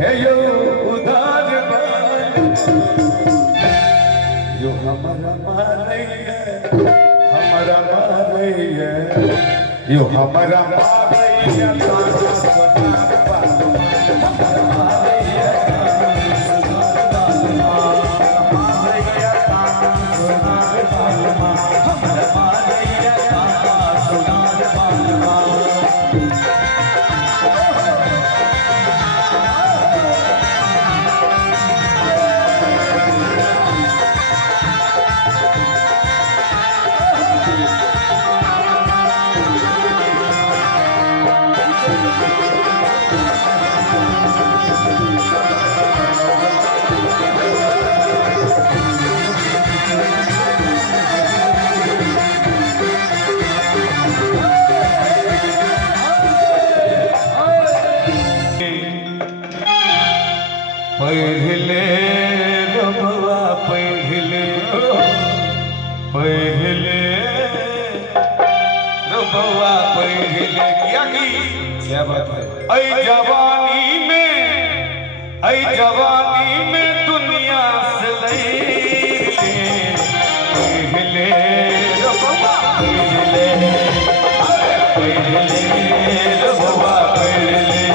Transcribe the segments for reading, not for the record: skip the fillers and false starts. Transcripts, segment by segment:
है यो उदार यो हमारा मारैया हमारा मारैया यो हमारा मारैया तारा सोनार बालू हमारा मारैया मारैया तारा सोनार बालू हमारा मारैया तारा सोनार बालू। पहले रबुआ पहले पहले रबुआ पहले क्या बात है। ऐ जवानी में दुनिया से ले पहले रबुआ पहले रबुआ पहले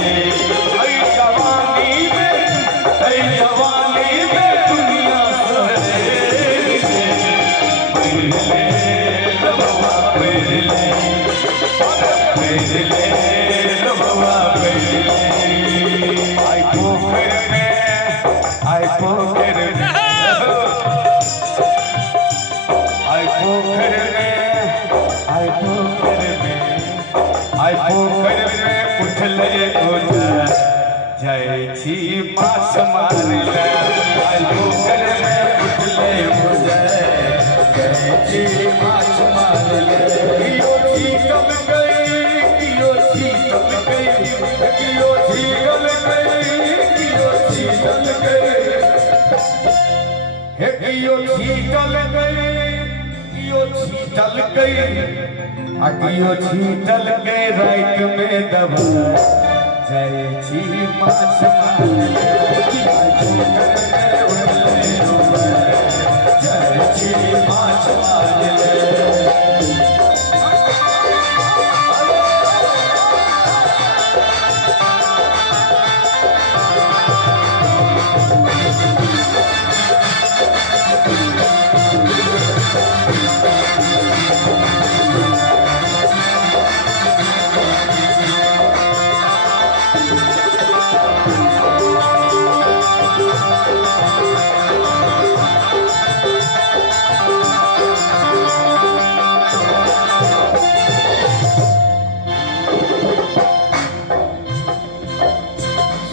जय माछ मारले पोखर में उठले जय माछ मारले कियो छीटल गई कियो छीटल गई कियो छीटल गई कियो छीटल गई हे कियो छीटल गई कियो छीटल गई आ कियो छीटल गई रात में दबा जय छी माछ मारले जय छी माछ मारले।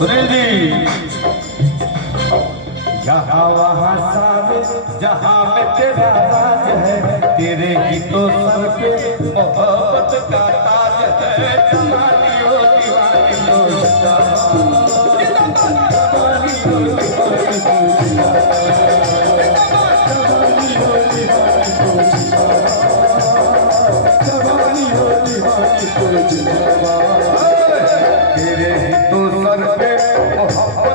सुनील जी यहाँ वहाँ सारे जहाँ में तेरा राज है तेरे ही तो सर पे मोहब्बत का ताज है जवानी हो दीवानी हो तेरे ही तो सर पे मोहब्बत